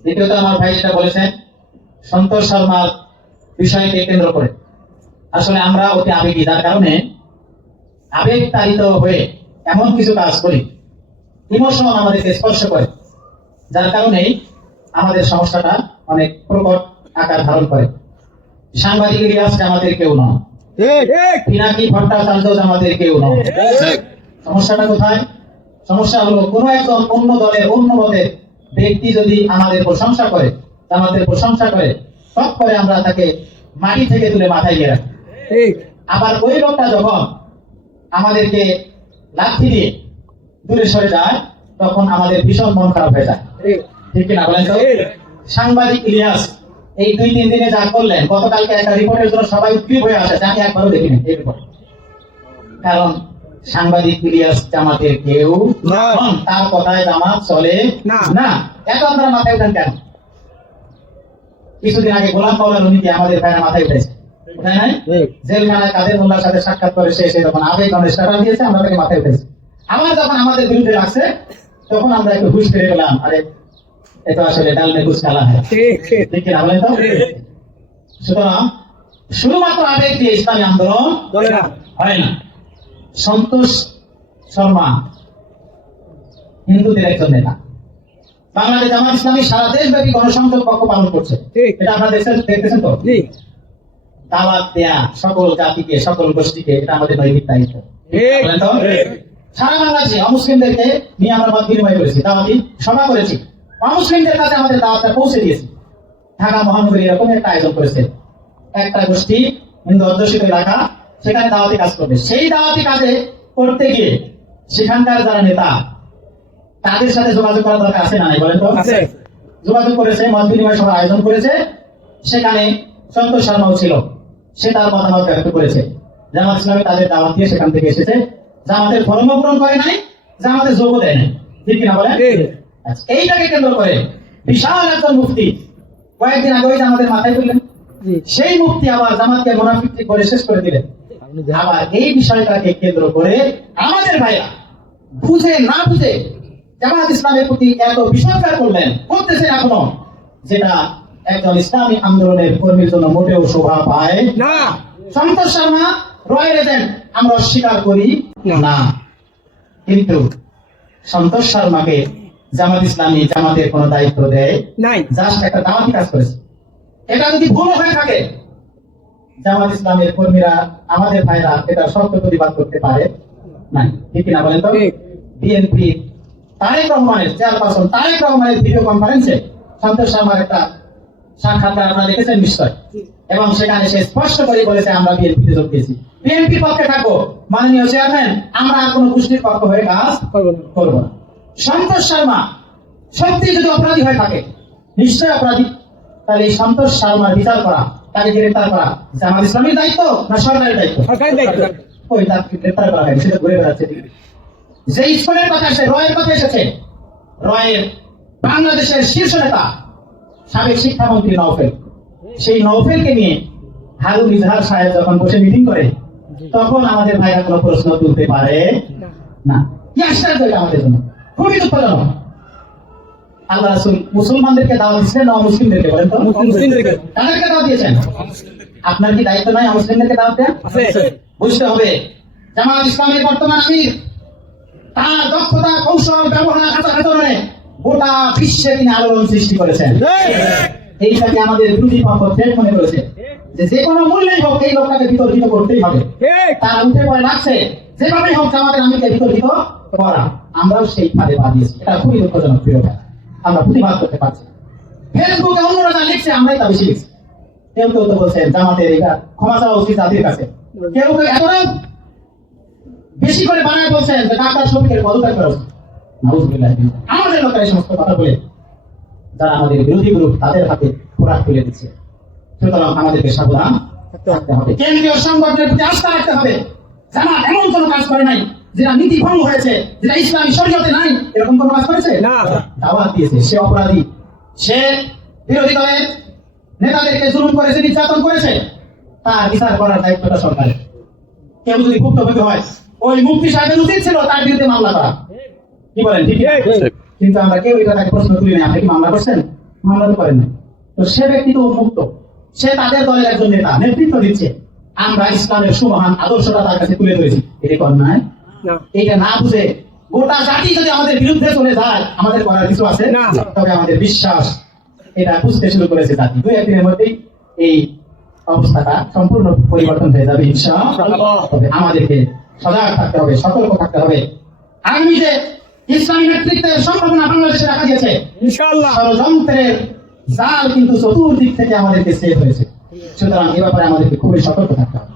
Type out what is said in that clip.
দ্বিতীয়ত আমার ভাই যেটা বলেছেন সন্তোষ শর্মার বিষয়কে কেন্দ্র করে। আসলে আমরা অতি আবেগী যার কারণে আবেগ তাড়িত হয়ে এমন কিছু কাজ করি ইমোশন আমাদেরকে স্পর্শ করে যার কারণেই আমাদের সমস্যাটা অনেক প্রকট আকার ধারণ করে। সাংবাদিক ইলিয়াস জামাতের কেউ নয় পিনাকি ভট্টাচার্য আমাদের কেউ নয় সমস্যাটা কোথায়? সমস্যা হলো কোন একজন অন্য দলের অন্য মতের ব্যক্তি যদি আমাদের প্রশংসা করে আমাদের প্রশংসা করে তৎপরে আমরা তাকে মাটি থেকে তুলে মাথায় নিয়ে রাখি। আবার ওই লোকটা যখন আমাদেরকে লাঠি দিয়ে দূরে সরে যায় তখন আমাদের ভীষণ মন খারাপ হয়ে যায়। ঠিক। কিনা বলেন তো? সাংবাদিক ইলিয়াস এই দুই তিন দিনে যা করলেন গতকালকে একটা রিপোর্টের জন্য সবাই উদ্গ্রীব হয়ে আসে আমি একবারও দেখিনি এই রিপোর্ট। কারণ সাংবাদিক ইলিয়াস জামাতের কেউ তার কথায় জামাত চলে না। না। এত আপনারা মাথায় উঠেন কেন? কিছুদিন আগে গোলাম পাওয়ার উনি আমাদের ভাইয়ের মাথায় উঠেছে। জেলখানায় কাদের মোল্লার সাথে সাক্ষাৎ করে সে যখন আবেগ স্ট্যাটাস দিয়েছে আমরা তাকে মাথায় উঠেছি। আবার যখন আমাদের বিরুদ্ধে তখন আমরা একটু হুশ ফিরে গেলাম আরে আসলে ডাল মে কুছ কালা হয় ঠিক কিনা বলেন তো? সুতরাং শুধুমাত্র আবেগ দিয়ে ইসলামী আন্দোলন হয় না। সন্তোষ শর্মা হিন্দুদের একজন নেতা। বাংলাদেশ জামাত ইসলামী সারা দেশব্যাপী গণসংযোগ পক্ষ পালন করছে। এটা আপনারা দেখছেন দেখতেছেন তো? দাওয়াত দেয়া সকল জাতিকে সকল গোষ্ঠীকে এটা আমাদের নৈতিক দায়িত্ব? সারা বাংলাদেশে অমুসলিমদেরকে নিয়ে আমরা মত বিনিময় করেছি দাওয়াতি সভা করেছি। অমুসলিমদের কাছে আমাদের দাওয়াতটা পৌঁছে দিয়েছি। ঢাকা মহানগরী এরকম একটা আয়োজন করেছে। একটা গোষ্ঠী হিন্দু অধ্যুষিত এলাকা সেখানে দাওয়াতি কাজ করবে। সেই দাওয়াতি কাজে করতে গিয়ে সেখানকার যারা নেতা তাদের সাথে যোগাযোগ করা দরকার আছে না নাই বলেন তো? যোগাযোগ করেছে মত বিনিময় সভা আয়োজন করেছে। সেখানে সন্তোষ শর্মাও ছিল। সে তার মতামত ব্যক্ত করেছে। জামাত ইসলামী তাদের দাওয়াত দিয়ে সেখান থেকে এসেছে। জামাতের ফর্ম পূরণ করে নাই জামাতের যোগ্য দেয় নাই। ঠিক কিনা বলেন? আচ্ছা, এইটাকে কেন্দ্র করে বিশাল একজন মুক্তি কয়েকদিন আগে আমাদের মাথায় তুললেন। সেই মুক্তি আবার জামাতকে মোনাফিক করে শেষ করে দিলেন। আবার এই বিষয়টাকে কেন্দ্র করে আমাদের ভাইরা বুঝে না বুঝে জামাত ইসলামের প্রতি এত বিষয়কার করলেন করতেছেন এখনও যেটা একজন ইসলামী আন্দোলনের কর্মীর জন্য মোটেও শোভা পায় না। সন্তোষ শর্মা রয়ের এজেন্ট আমরা অস্বীকার করি না। কিন্তু সন্তোষ শর্মাকে জামাত ইসলামী জামাতের কোনো দায়িত্ব দেয়? নাই। জাস্ট একটা দাওয়াতি কাজ করেছে। এটা যদি ভুল হয়ে থাকে জামাত ইসলামের কর্মীরা আমাদের ভাইরা এটা শক্ত প্রতিবাদ করতে পারে নাই। ঠিক কিনা বলেন তো? বিএনপি তারেক রহমানের চেয়ারপারসন তারেক রহমানের ভিডিও কনফারেন্সে সন্তোষ শর্মার একটা সাক্ষাৎকার আপনারা দেখেছেন নিশ্চয়? এবং সেখানে সে স্পষ্ট করে বলেছে আমরা বিএনপিতে যোগ দিয়েছি। বিএনপির পক্ষে থাকব। মাননীয় চেয়ারম্যান আমরা আর কোনো গোষ্ঠীর পক্ষ হয়ে কাজ করব না। সন্তোষ শর্মা সত্যি যদি অপরাধী হয়ে থাকে নিশ্চয় অপরাধী। তাহলে এই সন্তোষ শর্মার বিচার করা তাকে গ্রেফতার করা। জামাত ইসলামের দায়িত্ব না সরকারের দায়িত্ব? সরকারি দায়িত্ব। ওই তাকে গ্রেফতার করা হয়নি সেটা ঘুরে বেড়াচ্ছে যে স্কুলের কথা এসে রয়ের কথা এসেছে। রয়ের বাংলাদেশের শীর্ষ নেতা সাবেক শিক্ষামন্ত্রী নওফেল। সেই নওফেলকে নিয়ে হারুন ইজহার সাহেব যখন বসে মিটিং করে তখন আমাদের ভাইরা কোনো প্রশ্ন তুলতে পারে না। কি আশ্চর্য আমাদের জন্য। খুবই দুঃখজনক। আল্লাহ রাসূল মুসলমানদেরকে দাওয়াত দিচ্ছেন না মুসলিমদেরকে বলেন তো। মুসলিমদেরকে। তাদেরকে দাওয়াত দিয়েছেন? আপনার কি দায়িত্ব নাই মুসলিমদেরকে দাওয়াত দেন বুঝতে হবে। জামাত ইসলামের বর্তমান আমির তার দক্ষতা কৌশল ব্যবহার আচার আচরণে গোটা বিশ্বে তিনি আলোড়ন সৃষ্টি করেছেন। এইটাকে আমাদের বিরোধী পক্ষ থ্রেট মনে করেছে যে যে কোনো মূল্যেই হোক এই লোকটাকে বিতর্কিত করতেই হবে। তার উঠে পড়ে লাগছে যেভাবেই হোক আমাদের আমিরকে বিতর্কিত করা। আমরাও সেই ফাঁদে পা দিয়েছি। এটা খুবই দুঃখজনক প্রিয়। আমরা প্রতিবাদ করতে পারছি। ফেসবুকে অন্যরা যা লিখছে, আমরাই তা বেশি লিখছি। কেউ কেউ তো বলছেন, জামাতের এটা ক্ষমা চাওয়া উচিত জাতির কাছে। কেউ কেউ এতটা বেশি করে বানায় বলছেন যে ডাক্তার শফিকের পদত্যাগ করা উচিত। আমাদের লোকের সমস্ত কথা বলে, যারা আমাদের বিরোধী গ্রুপ, তাদের হাতে খোরাক তুলে দিচ্ছে। সুতরাং আমাদেরকে সাবধান কেন্দ্রীয় সংগঠনের প্রতি আস্থা রাখতে হবে। জামাত এমন কোনো কাজ করে নাই। যেটা নীতি ভঙ্গ হয়েছে যেটা ইসলামী শরীয়তে নাই এরকম কোনো কাজ করেছে? না। দাওয়াত দিয়েছে সে অপরাধী। সে বিরোধী দলের নেতাদেরকে জুলুম করেছে নির্যাতন করেছে। তার বিচার করার দায়িত্বটা সরকারের। কেউ যদি ভুক্তভোগী হয় ওই মুক্তি সাহেবের উচিত ছিল তার বিরুদ্ধে মামলা করা। কি বলেন ঠিক। কিন্তু আমরা কেউ এটা তাকে প্রশ্ন তুলি না আপনি কি মামলা করছেন? মামলা তো করেন। তো সে ব্যক্তি তো মুক্ত। সে তাদের দলের একজন নেতা নেতৃত্ব দিচ্ছে। আমরা ইসলামের সুমহান আদর্শটা তার কাছে তুলে ধরেছি। এটা কর না। বুঝে গোটা জাতি যদি আমাদের বিরুদ্ধে চলে যায় আমাদের করার কিছু আছে? না। তবে আমাদের বিশ্বাস এটা বুঝতে শুরু করেছে জাতি। দুই একদিনের মধ্যেই এই অবস্থাটা সম্পূর্ণ পরিবর্তন হয়ে যাবে তবে আমাদেরকে সজাগ থাকতে হবে সতর্ক থাকতে হবে। আগামী যে ইসলামী নেতৃত্বের সম্ভাবনা বাংলাদেশে রাখা গেছে ষড়যন্ত্রের জাল কিন্তু চতুর্দিক থেকে আমাদেরকে সেভ হয়েছে। সুতরাং এ ব্যাপারে আমাদেরকে খুবই সতর্ক থাকতে হবে।